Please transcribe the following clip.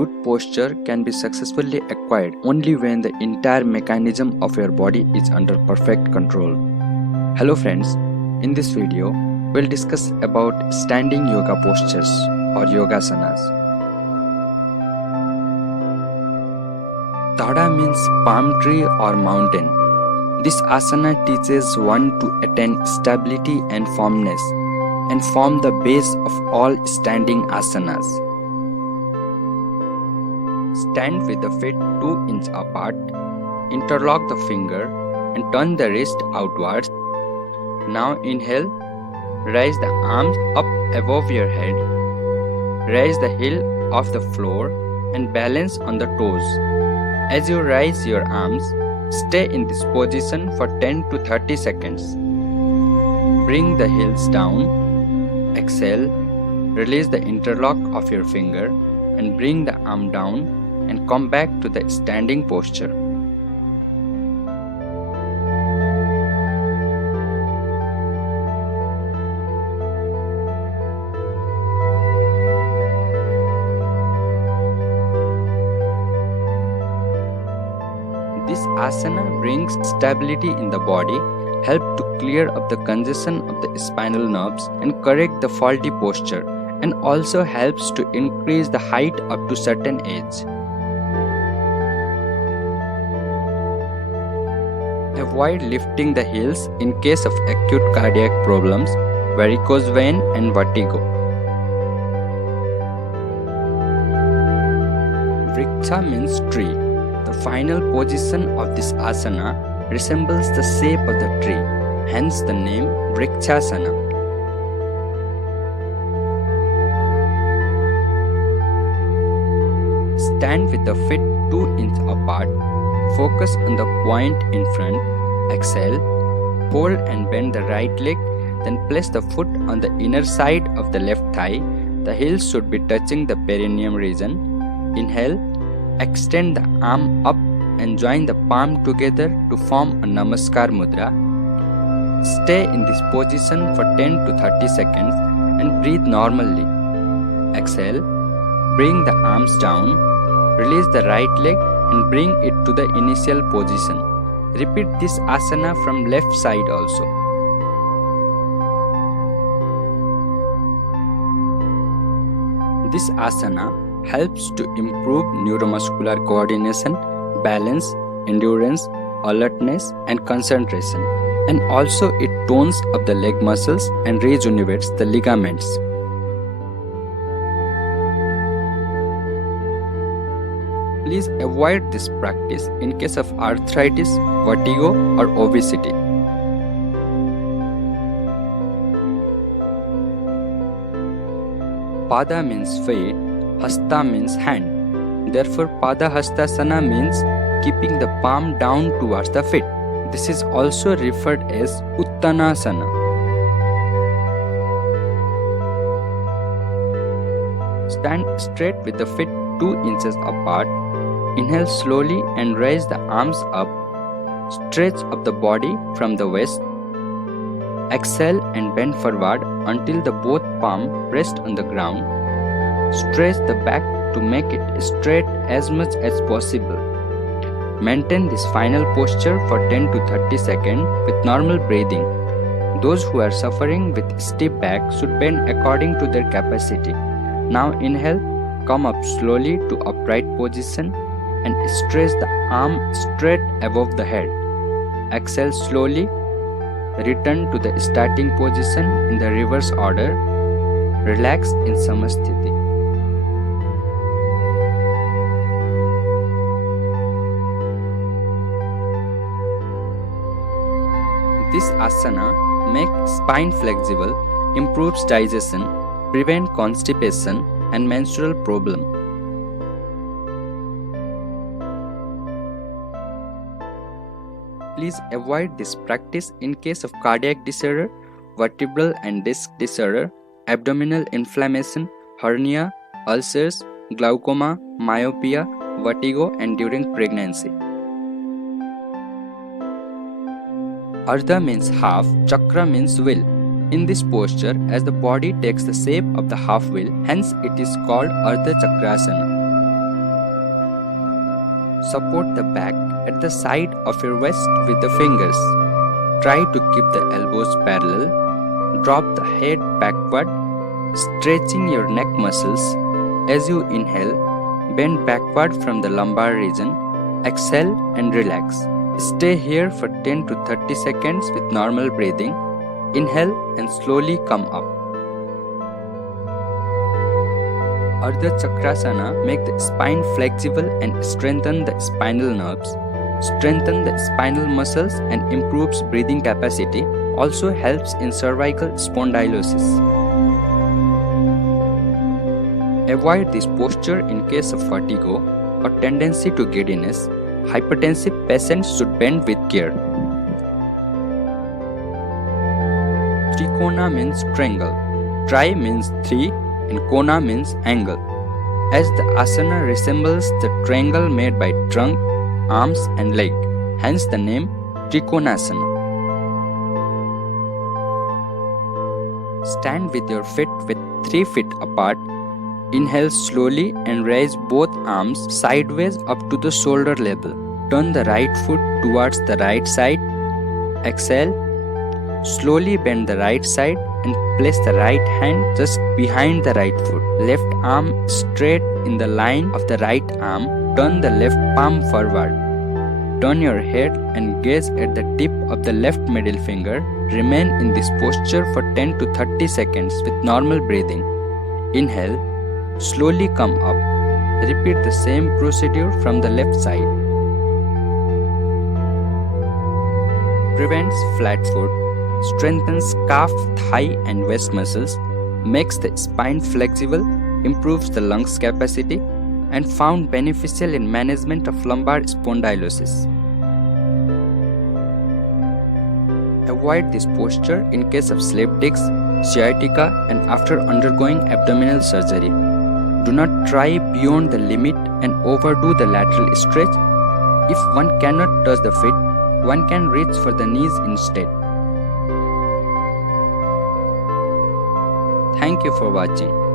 good posture can be successfully acquired only when the entire mechanism of your body is under perfect control. Hello friends, in this video, we'll discuss about standing yoga postures or yogasanas. Tada means palm tree or mountain. This asana teaches one to attain stability and firmness and form the base of all standing asanas. Stand with the feet 2 inches apart, interlock the finger and turn the wrist outwards. Now inhale, raise the arms up above your head, raise the heel off the floor and balance on the toes. As you raise your arms, stay in this position for 10 to 30 seconds. Bring the heels down, exhale, release the interlock of your finger and bring the arm down and come back to the standing posture. This asana brings stability in the body, help to clear up the congestion of the spinal nerves and correct the faulty posture, and also helps to increase the height up to certain age. Avoid lifting the heels in case of acute cardiac problems, varicose vein and vertigo. Vriksha means tree. The final position of this asana resembles the shape of the tree, hence the name Vrikshasana. Stand with the feet 2 inches apart, focus on the point in front, exhale, hold and bend the right leg, then place the foot on the inner side of the left thigh. The heels should be touching the perineum region. Inhale, extend the arm up and join the palm together to form a Namaskar Mudra. Stay in this position for 10 to 30 seconds and breathe normally. Exhale, bring the arms down, release the right leg and bring it to the initial position. Repeat this asana from left side also. This asana helps to improve neuromuscular coordination, balance, endurance, alertness and concentration, and also it tones up the leg muscles and rejuvenates the ligaments. Please avoid this practice in case of arthritis, vertigo or obesity. Pada means feet, Hasta means hand. Therefore, Pada Hastasana means keeping the palm down towards the feet. This is also referred as Uttanasana. Stand straight with the feet 2 inches apart. Inhale slowly and raise the arms up. Stretch up the body from the waist. Exhale and bend forward until the both palms rest on the ground. Stretch the back to make it straight as much as possible. Maintain this final posture for 10 to 30 seconds with normal breathing. Those who are suffering with stiff back should bend according to their capacity. Now inhale, come up slowly to upright position and stretch the arm straight above the head. Exhale slowly, return to the starting position in the reverse order. Relax in Samasthiti. This asana makes spine flexible, improves digestion, prevents constipation and menstrual problem. Please avoid this practice in case of cardiac disorder, vertebral and disc disorder, abdominal inflammation, hernia, ulcers, glaucoma, myopia, vertigo and during pregnancy. Ardha means half, Chakra means wheel. In this posture, as the body takes the shape of the half wheel, hence it is called Ardha Chakrasana. Support the back at the side of your waist with the fingers. Try to keep the elbows parallel. Drop the head backward, stretching your neck muscles. As you inhale, bend backward from the lumbar region. Exhale and relax. Stay here for 10 to 30 seconds with normal breathing. Inhale and slowly come up. Ardha Chakrasana make the spine flexible and strengthen the spinal nerves, strengthen the spinal muscles and improves breathing capacity, also helps in cervical spondylosis. Avoid this posture in case of vertigo or tendency to giddiness. Hypertensive patients should bend with care. Trikona means triangle. Tri means 3 and kona means angle. As the asana resembles the triangle made by trunk, arms and leg, hence the name Trikonasana. Stand with your feet with 3 feet apart. Inhale slowly and raise both arms sideways up to the shoulder level. Turn the right foot towards the right side. Exhale. Slowly bend the right side and place the right hand just behind the right foot. Left arm straight in the line of the right arm. Turn the left palm forward. Turn your head and gaze at the tip of the left middle finger. Remain in this posture for 10 to 30 seconds with normal breathing. Inhale. Slowly come up. Repeat the same procedure from the left side. Prevents flat foot. Strengthens calf, thigh and waist muscles, makes the spine flexible, improves the lungs capacity, and found beneficial in management of lumbar spondylosis. Avoid this posture in case of slip discs, sciatica and after undergoing abdominal surgery. Do not try beyond the limit and overdo the lateral stretch. If one cannot touch the feet, one can reach for the knees instead. Thank you for watching.